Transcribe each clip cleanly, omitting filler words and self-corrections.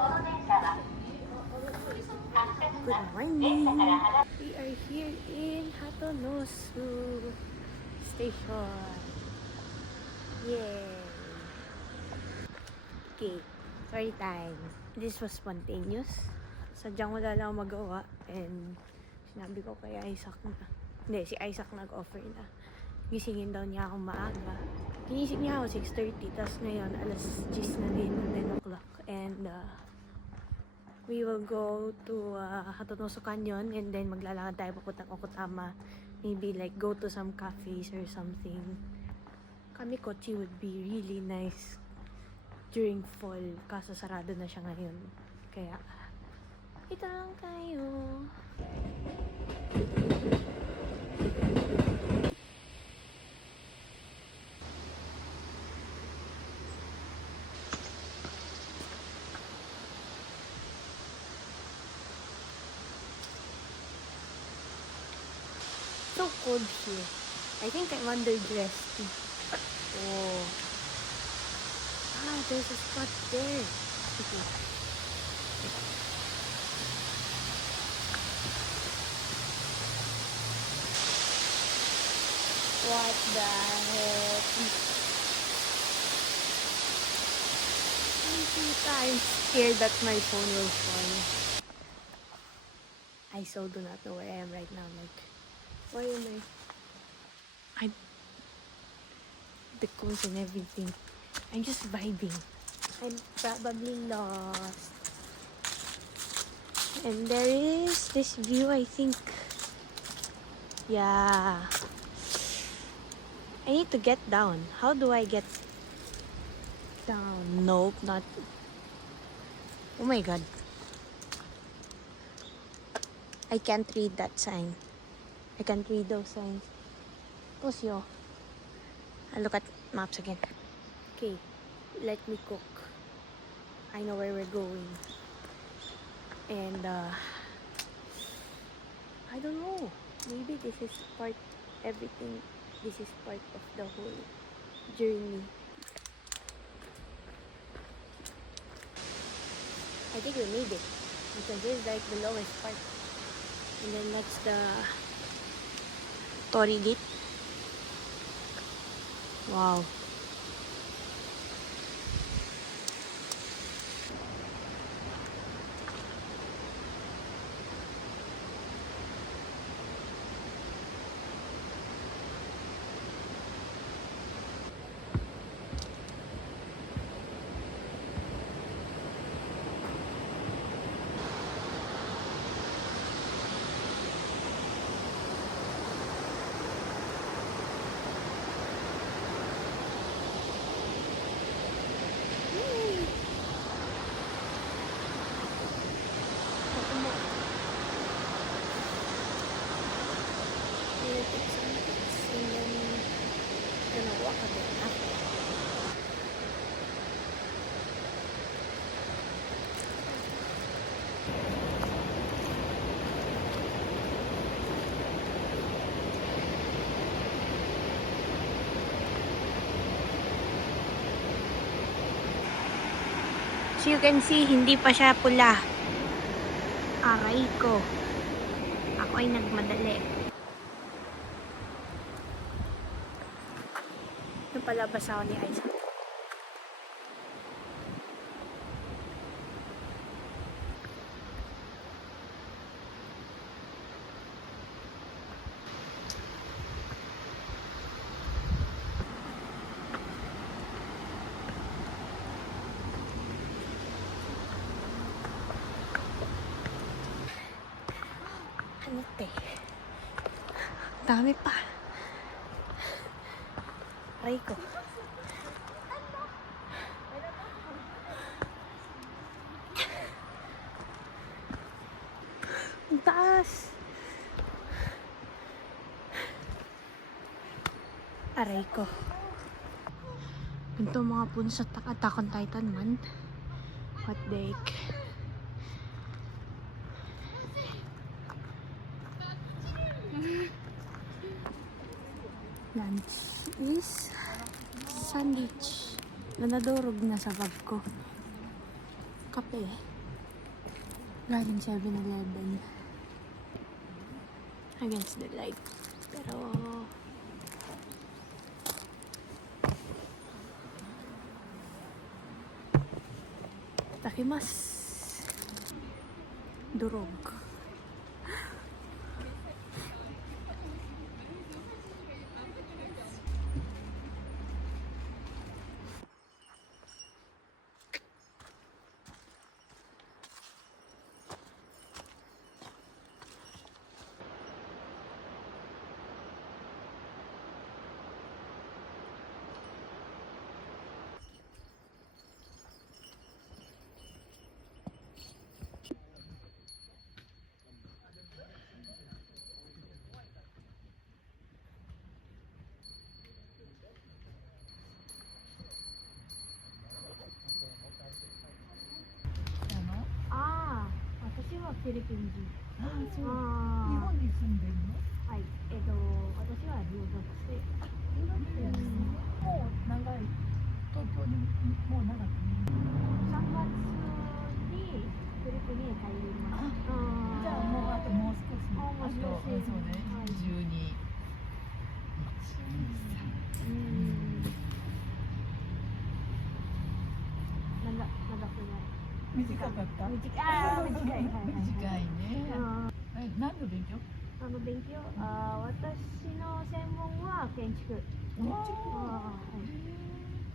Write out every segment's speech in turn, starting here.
Good morning! We are here in Hatonosu Station. Yay! Okay, story time. This was spontaneous. Sadyang wala lang magawa. And sinabi ko kay Isaac na. Hindi, si Isaac nag-offer na. Gisingin daw niya akong maaga. Ginising niya ako 6:30. Tapos ngayon, alas 10 na din, 10 o'clock. And we will go to Hatonosu Canyon and then maglalakad tayo papuntang Okutama. Maybe like go to some cafes or something. Kamikochi would be really nice during fall. Kaso sarado na siya ngayon. Kaya, ito lang tayo. So cold here. I think I'm underdressed. Oh. There's a spot there. Okay. What the heck? I'm scared that my phone will fall. I so do not know where I am right now. Like, why am I? The cones and everything. I'm just vibing. I'm probably lost. And there is this view, I think. Yeah. I need to get down. How do I get down? Nope, not. Oh my god. I can't read that sign. I can't read those signs. I'll look at maps again. Okay, let me cook. I know where we're going. And I don't know. Maybe this is everything. This is part of the whole journey. I think we made it. Because this is like the lowest part. And then that's the Tori Gate. Wow. So you can see, hindi pa siya pula. Aray ko. Ako ay nagmadali. Napalabas ako ni Isaac. Ano te? Dami pa. Aray ko. Ang taas. Aray ko. Ganito mga punso sa Attack on Titan man. What the heck? Lunch is sandwich na nadurog na sa bag ko. Kape. Galing 7-Eleven. Against the light. Pero... Takimas. Durog. Ah, 私はフィリピン人。ああ、そう。日あ本に住んでるの？あ、はい。私は留学生。もう長い。東京にもう長く。3月にフィリピンに帰ります。じゃあもうあともう少し。もう少し。そうね。はい。 12。長くない。短かった？短い。ああ、短い。はいはい。短いね。何の勉強？勉強、私の専門は建築。建築？はい。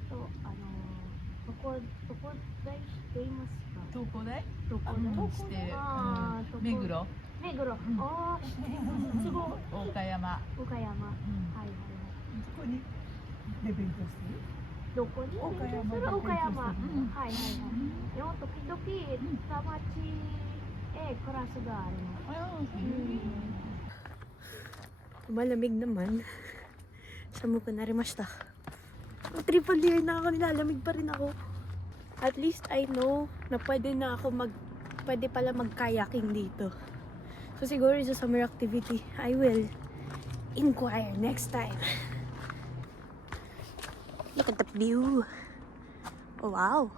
と、どこ大していますか？東工大？どこ大して、目黒。目黒。ああ、知ってます。すごい。岡山。岡山。はいはいはい。そこにで勉強する？どこに勉強する？岡山。はいはいはい。でも時々田町へクラスがあります。Malamig naman. Saan mo pa narimashita? Triple year na ako, nilalamig pa rin ako. At least I know na pwede pala mag-kayaking dito. So siguro sa summer activity, I will inquire next time. Look at the view. Oh wow.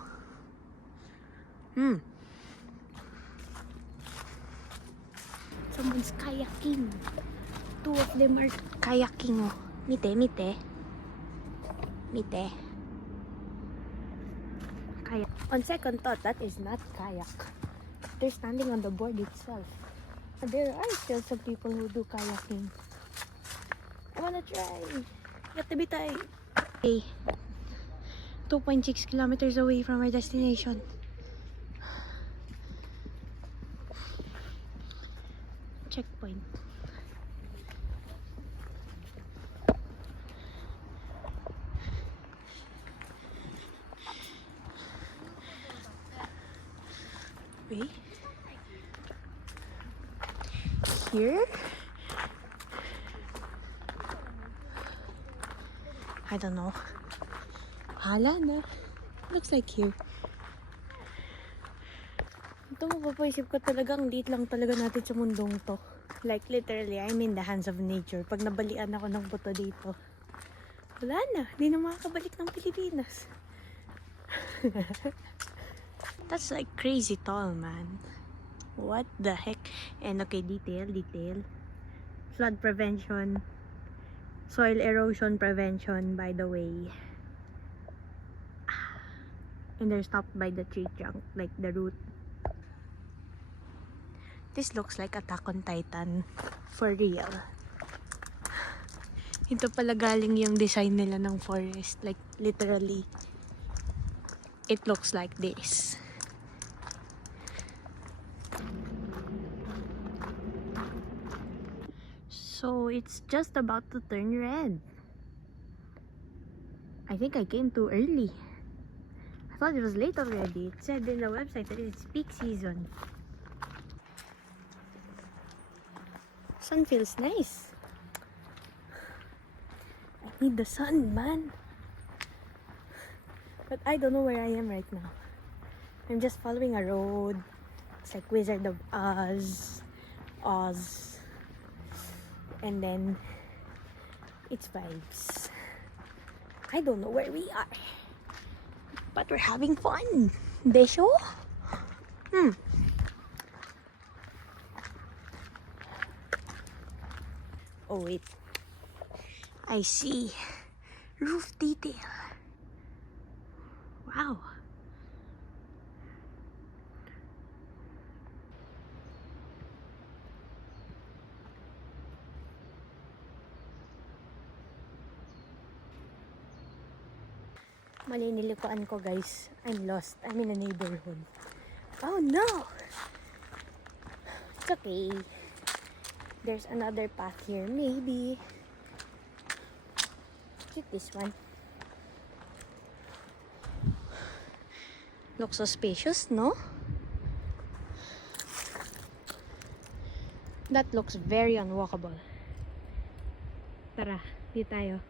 Someone's kayaking. 2 of them are kayaking. Oh. Mite. Kayak. On second thought, that is not kayak. They're standing on the board itself. There are still some people who do kayaking. I wanna try. Yatabitay. Okay. 2.6 kilometers away from our destination. Checkpoint. Wait. Here? I don't know. Hala na. Looks like here. Ito mapapaisip ko talagang liit lang talaga natin sa mundong to. Like literally, I'm in the hands of nature. Pag nabalian ako ng buto dito, wala na. Hindi na makakabalik ng Pilipinas. That's like crazy tall, man. What the heck? And okay, detail. Flood prevention. Soil erosion prevention, by the way. And they're stopped by the tree trunk, like the root. This looks like Attack on Titan. For real. Ito pala galing yung design nila ng forest. Like, literally. It looks like this. So, it's just about to turn red. I think I came too early. I thought it was late already. It said in the website that it's peak season. Sun feels nice. I need the sun, man. But I don't know where I am right now. I'm just following a road. It's like Wizard of Oz. And then it's vibes. I don't know where we are, but we're having fun. Desho? Oh wait. I see. Roof detail. Wow. Mali nilikuan ko guys. I'm lost. I'm in a neighborhood. Oh no! It's okay. There's another path here. Maybe. Check this one. Looks so spacious, no? That looks very unwalkable. Tara, dito tayo.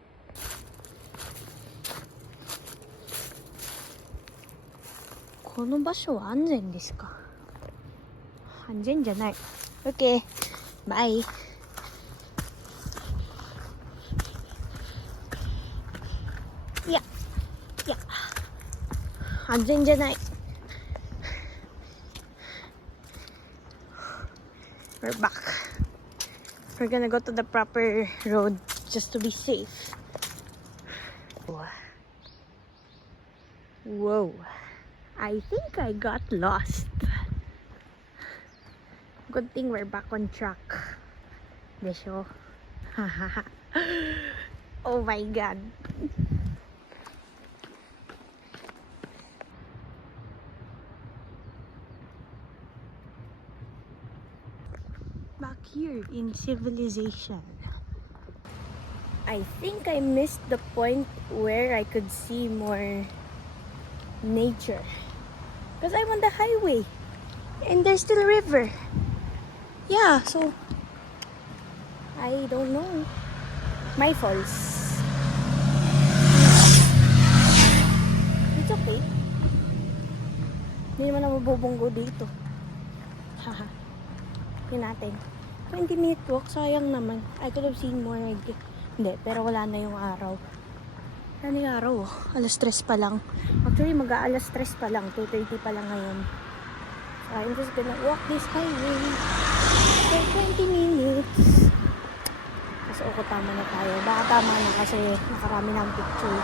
この場所は安全ですか？安全じゃない。OK。バイ。いや。いや。安全じゃない。We're back. We're gonna go to the proper road just to be safe. Whoa. I think I got lost. Good thing we're back on track. Desyo. Oh my god. Back here in civilization. I think I missed the point where I could see more nature. Because I'm on the highway. And there's still a river. Yeah, so I don't know. My falls. It's okay. Hindi naman na mabubunggo dito. Haha. Yun natin. 20-minute walk, sayang naman. I could have seen more. Hindi, pero wala na yung araw. Ano yung araw? Oh? Alas 3 pa lang. Actually, mag-aalas 3 pa lang. 2:30 pa lang ngayon. So, I'm just gonna walk this highway for 20 minutes. Kasi tama na tayo. Baka tama na kasi nakarami ng picture.